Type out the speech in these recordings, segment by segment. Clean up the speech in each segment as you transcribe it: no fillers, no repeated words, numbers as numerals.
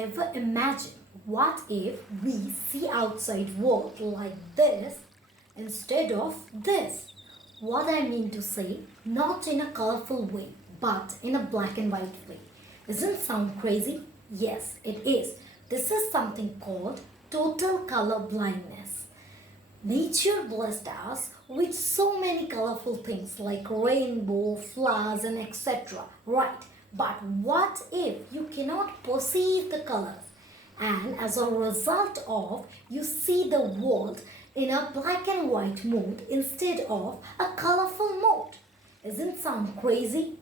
ever imagine what if we see outside world like this instead of this? What I mean to say, not in a colorful way, but in a black and white way. Doesn't sound crazy? Yes, it is. This is something called total color blindness. Nature blessed us with so many colorful things like rainbow, flowers, and etc. Right, but what if you cannot perceive the colors? And as a result of you see the world in a black and white mode instead of a colorful mode. Doesn't sound crazy?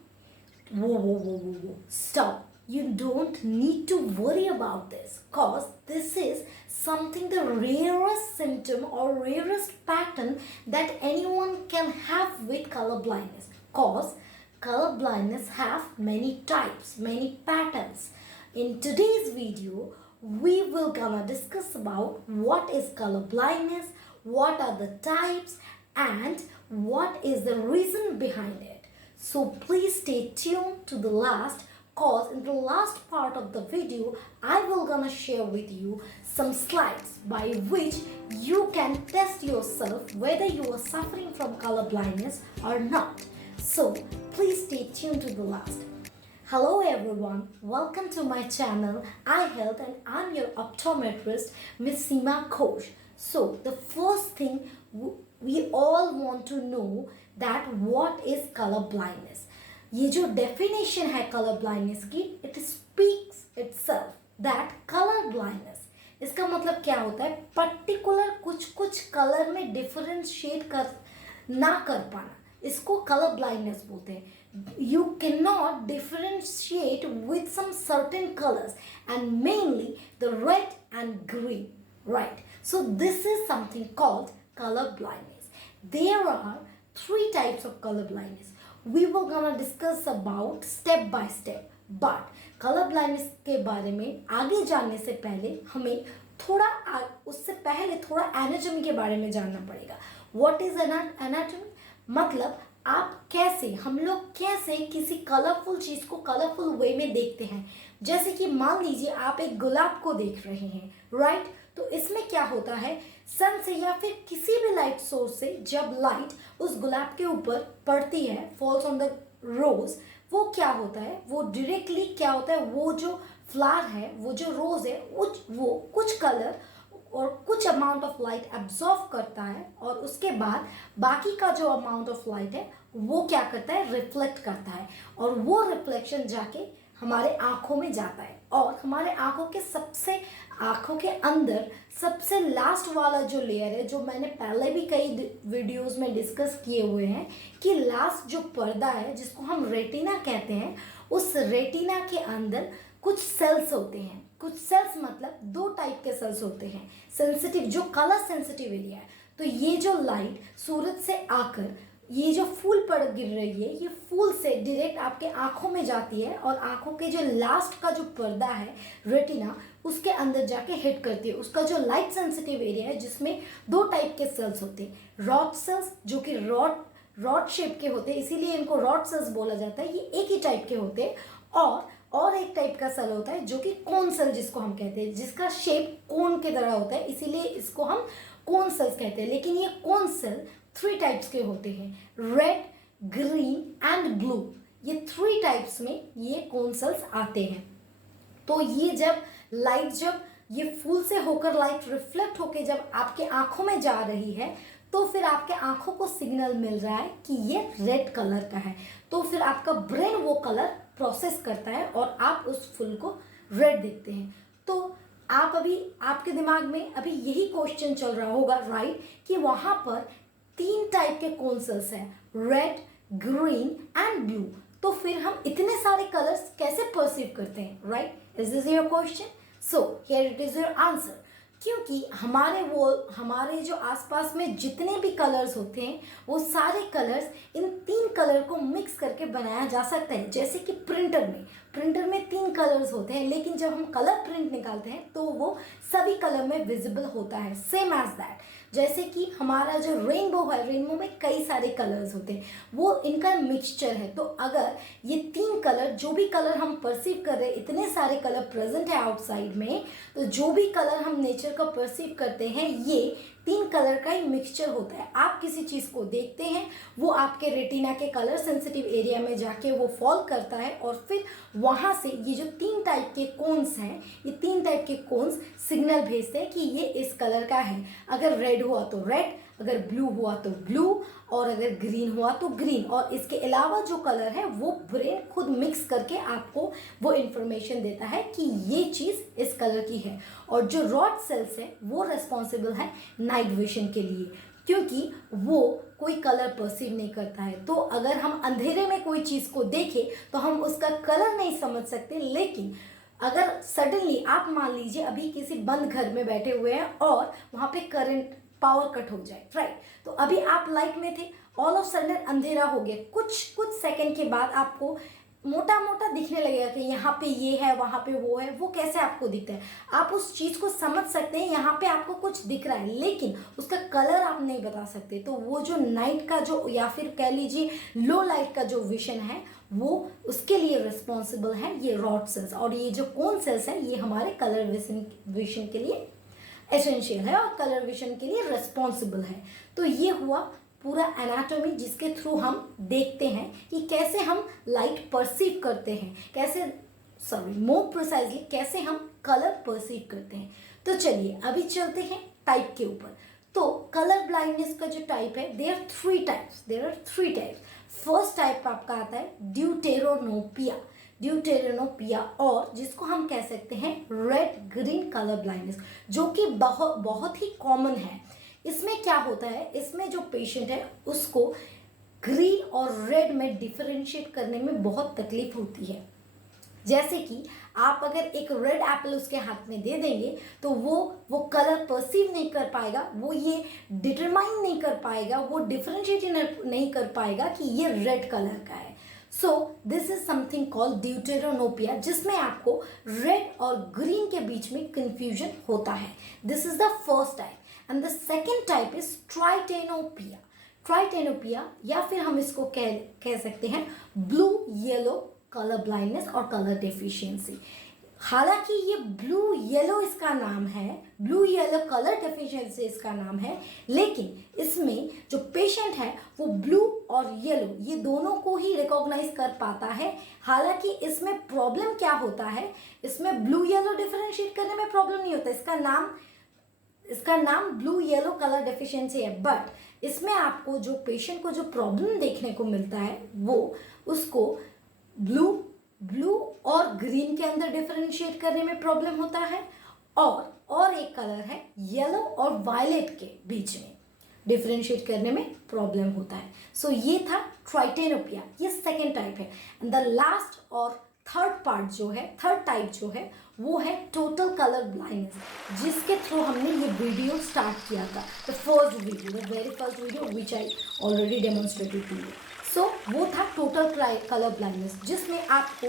Whoa. Stop. You don't need to worry about this because this is something the rarest symptom or rarest pattern that anyone can have with color blindness. Cause color blindness have many types, many patterns. In today's video, we will gonna discuss about what is color blindness, what are the types, and what is the reason behind it. So please stay tuned to the last, cause in the last part of the video I will gonna share with you some slides by which you can test yourself whether you are suffering from color blindness or not. So please stay tuned to the last. Hello everyone, welcome to my channel iHealth, and I'm your optometrist Miss Seema Ghosh. So the first thing we all want to know that what is color blindness. ये जो definition है color blindness की, it speaks itself that color blindness, इसका मतलब क्या होता है, particular कुछ color में differentiate ना कर पाना, इसको color blindness बोलते हैं. You cannot differentiate with some certain colors and mainly the red and green, right? So this is something called color blindness. There are 3 types of color blindness. We will gonna discuss about step by step. But color blindness के बारे में आगे जानने से पहले हमें उससे पहले थोड़ा एनाटॉमी के बारे में जानना पड़ेगा. What is anatomy? मतलब हम लोग कैसे किसी कलरफुल चीज को कलरफुल वे में देखते हैं. जैसे कि मान लीजिए आप एक गुलाब को देख रहे हैं, राइट? तो इसमें क्या होता है, सन से या फिर किसी भी लाइट सोर्स से जब लाइट उस गुलाब के ऊपर पड़ती है, फॉल्स ऑन द रोज, वो क्या होता है, वो डायरेक्टली क्या होता है, वो जो फ्लावर है, वो जो रोज है, वो कुछ कलर और कुछ अमाउंट ऑफ लाइट एब्जॉर्व करता है और उसके बाद बाकी का जो अमाउंट ऑफ लाइट है वो क्या करता है, रिफ्लेक्ट करता है, और वो रिफ्लेक्शन जाके हमारे आँखों में जाता है. और हमारे आँखों के अंदर सबसे लास्ट वाला जो लेयर है, जो मैंने पहले भी कई वीडियोस में डिस्कस किए हुए हैं, कि लास्ट जो पर्दा है जिसको हम रेटिना कहते हैं, उस रेटिना के अंदर कुछ सेल्स होते हैं. कुछ सेल्स मतलब 2 टाइप के सेल्स होते हैं. सेंसिटिव, जो कलर सेंसिटिव एरिया है, तो ये जो लाइट सूरज से आकर ये जो फूल पर गिर रही है, ये फूल से डायरेक्ट आपके आंखों में जाती है और आंखों के जो लास्ट का जो पर्दा है रेटिना, उसके अंदर जाके हिट करती है. उसका जो लाइट सेंसिटिव एरिया है जिसमें 2 टाइप के सेल्स होते हैं. रॉड सेल्स जो कि रॉड शेप के होते हैं, इसीलिए इनको रॉड सेल्स बोला जाता है, ये एक ही टाइप के होते हैं. और एक टाइप का सेल होता है जो कि कोन सेल जिसको हम कहते हैं, जिसका शेप कोन की तरह होता है, इसीलिए इसको हम कोन सेल्स कहते हैं. लेकिन ये कोन सेल 3 टाइप्स के होते हैं, रेड, ग्रीन एंड ब्लू. ये 3 टाइप्स में ये कोन सेल्स आते हैं. तो ये जब ये फूल से होकर लाइट रिफ्लेक्ट होकर जब आपके आंखों में जा रही है, तो फिर आपके आंखों को सिग्नल मिल रहा है कि ये रेड कलर का है. तो फिर आपका ब्रेन वो कलर प्रोसेस करता है और आप उस फूल को रेड देखते हैं. तो आपके दिमाग में अभी यही क्वेश्चन चल रहा होगा, राइट, कि वहां पर 3 टाइप के कोन सेल्स हैं, रेड, ग्रीन एंड ब्लू. तो फिर हम इतने सारे कलर्स कैसे परसीव करते हैं, right? Is this your question? So here it is your answer. क्योंकि हमारे जो आसपास में जितने भी कलर्स होते हैं, वो सारे कलर्स इन 3 कलर को मिक्स करके बनाया जा सकता है. जैसे कि प्रिंटर में 3 कलर्स होते हैं, लेकिन जब हम कलर प्रिंट निकालते हैं तो वो सभी कलर में विजिबल होता है, सेम एज दैट. जैसे कि हमारा जो रेनबो है, रेनबो में कई सारे कलर्स होते हैं, वो इनका मिक्सचर है। तो अगर ये 3 कलर, जो भी कलर हम परसीव कर रहे हैं, इतने सारे कलर प्रेजेंट है आउटसाइड में, तो जो भी कलर हम नेचर का परसीव करते हैं ये 3 कलर का ही मिक्सचर होता है। आप किसी चीज़ को देखते हैं, वो आपके रेटिना के कलर सेंसिटिव एरिया में जाके वो फॉल करता है और फिर वहाँ से ये जो 3 टाइप के कोन्स हैं, ये 3 टाइप के कोन्स सिग्नल भेजते हैं कि ये इस कलर का है। अगर रेड हुआ तो रेड, अगर ब्लू हुआ तो ब्लू, और अगर ग्रीन हुआ तो ग्रीन। और इसके अलावा जो कलर है वो ब्रेन खुद मिक्स करके आपको वो इन्फॉर्मेशन देता है कि ये चीज़ इस कलर की है। और जो रॉड सेल्स है वो रिस्पॉन्सिबल है नाइट विजन के लिए, क्योंकि वो कोई कलर परसीव नहीं करता है। तो अगर हम अंधेरे में कोई चीज़ को देखें तो हम उसका कलर नहीं समझ सकते, लेकिन अगर सडनली आप मान लीजिए अभी किसी बंद घर में बैठे हुए हैं और वहाँ पे करंट पावर कट हो जाए, राइट, तो अभी आप लाइट में थे, ऑल ऑफ सडन अंधेरा हो गया, कुछ सेकंड के बाद आपको मोटा मोटा दिखने लगेगा कि यहाँ पे ये है, वहाँ पे वो है। वो कैसे आपको दिखता है, आप उस चीज़ को समझ सकते हैं, यहाँ पे आपको कुछ दिख रहा है, लेकिन उसका कलर आप नहीं बता सकते। तो वो जो नाइट का जो, या फिर कह लीजिए लो लाइट का जो विजन है, वो उसके लिए रिस्पॉन्सिबल है ये रॉड सेल्स। और ये जो कोन सेल्स है ये हमारे कलर विजन के लिए एसेंशियल है और कलर विजन के लिए रिस्पॉन्सिबल है। तो ये हुआ पूरा एनाटॉमी जिसके थ्रू हम देखते हैं कि कैसे हम लाइट परसीव करते हैं, कैसे, सॉरी मोर प्रिसाइजली कैसे हम कलर परसीव करते हैं। तो चलिए अभी चलते हैं टाइप के ऊपर। तो कलर ब्लाइंडनेस का जो टाइप है, there are three types. First type आपका आता है ड्यूटेरोनोपिया, और जिसको हम कह सकते हैं रेड ग्रीन कलर ब्लाइंडनेस, जो कि बहुत ही कॉमन है। इसमें क्या होता है, इसमें जो पेशेंट है उसको ग्रीन और रेड में डिफरेंशिएट करने में बहुत तकलीफ होती है। जैसे कि आप अगर एक रेड एप्पल उसके हाथ में दे देंगे तो वो कलर परसीव नहीं कर पाएगा, वो ये डिटरमाइन नहीं कर पाएगा, वो डिफरेंशिएट नहीं कर पाएगा कि ये रेड कलर का है। So this is something called deuteranopia, जिसमें आपको रेड और ग्रीन के बीच में कंफ्यूजन होता है। This is the first type. And the second type is tritanopia, या फिर हम इसको कह सकते हैं ब्लू येलो कलर ब्लाइंडनेस और कलर डेफिशिएंसी। हालांकि ये ब्लू येलो इसका नाम है, ब्लू येलो कलर डेफिशिएंसी इसका नाम है, लेकिन इसमें जो पेशेंट है वो ब्लू और येलो ये दोनों को ही रिकॉग्नाइज कर पाता है। हालांकि इसमें प्रॉब्लम क्या होता है, इसमें ब्लू येलो डिफरेंशिएट करने में प्रॉब्लम नहीं होता, इसका नाम ब्लू येलो कलर डेफिशिएंसी है। बट इसमें आपको जो पेशेंट को जो प्रॉब्लम देखने को मिलता है वो उसको ब्लू और ग्रीन के अंदर डिफरेंशिएट करने में प्रॉब्लम होता है, और एक कलर है येलो और वायलेट के बीच में डिफरेंशिएट करने में प्रॉब्लम होता है। सो ये था ट्राइटेनोपिया, ये सेकेंड टाइप है। एंड द लास्ट और थर्ड टाइप जो है वो है टोटल कलर ब्लाइंडनेस, जिसके थ्रू हमने ये वीडियो स्टार्ट किया था, the very first video which I already demonstrated to you. So वो था टोटल कलर ब्लाइंडनेस, जिसमें आपको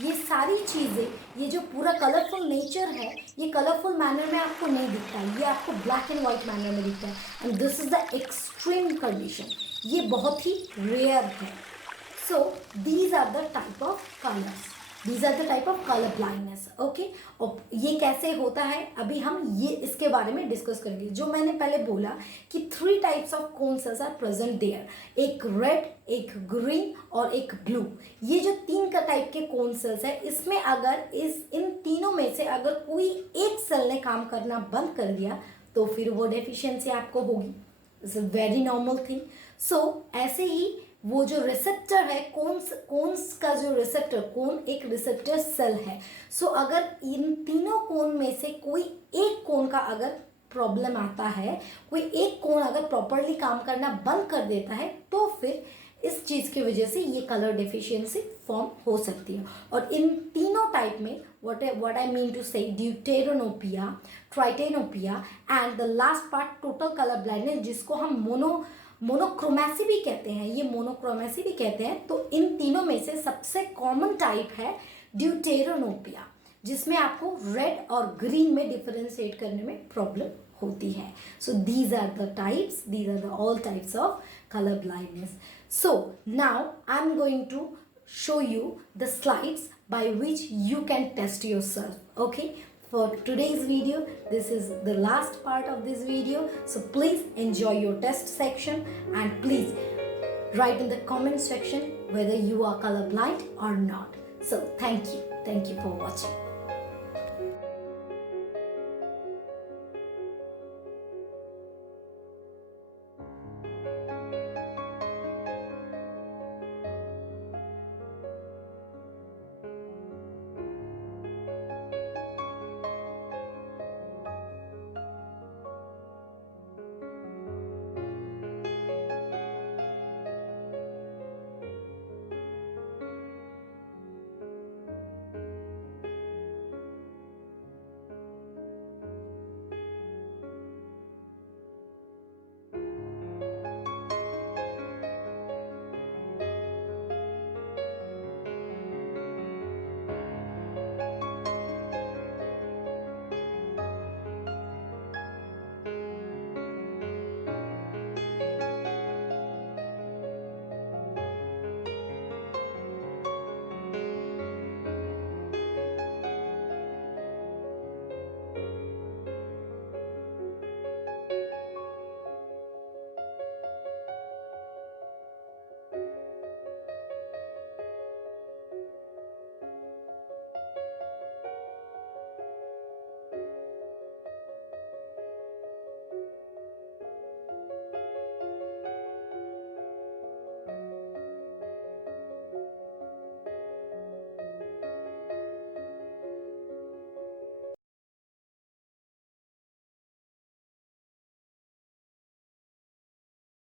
ये सारी चीज़ें, ये जो पूरा कलरफुल नेचर है ये कलरफुल मैनर में आपको नहीं दिखता है, ये आपको ब्लैक एंड वाइट मैनर में दिखता है। And this is the extreme condition, ये बहुत ही रेयर है। So these are the type of colour blindness. Okay, और ये कैसे होता है अभी हम ये इसके बारे में डिस्कस करेंगे। जो मैंने पहले बोला कि 3 types of cone cells are present there, एक रेड, एक ग्रीन और एक ब्लू। ये जो 3 का टाइप के कोन सेल्स है, इसमें अगर इन तीनों में से अगर कोई एक सेल ने काम करना बंद कर दिया तो फिर वो डेफिशिएंसी आपको होगी। It's a very normal thing. So ऐसे ही वो जो रिसेप्टर है, कोन्स का जो रिसेप्टर, कोन एक रिसेप्टर सेल है। सो अगर इन तीनों कोन में से कोई एक कोन का अगर प्रॉब्लम आता है, कोई एक कोन अगर प्रॉपरली काम करना बंद कर देता है, तो फिर इस चीज़ की वजह से ये कलर डेफिशिएंसी फॉर्म हो सकती है। और इन तीनों टाइप में what I mean to say, deuteranopia, tritanopia and the last part total color blindness, जिसको हम मोनोक्रोमेसी भी कहते हैं, ये मोनोक्रोमेसी भी कहते हैं। तो इन तीनों में से सबसे कॉमन टाइप है ड्यूटेरोनोपिया, जिसमें आपको रेड और ग्रीन में डिफरेंशिएट करने में प्रॉब्लम होती है. So these are the types, these are the all types of color blindness. So now I'm going to show you the slides by which you can test yourself. Okay, for today's video, this is the last part of this video. So please enjoy your test section and please write in the comment section whether you are colorblind or not. So thank you for watching.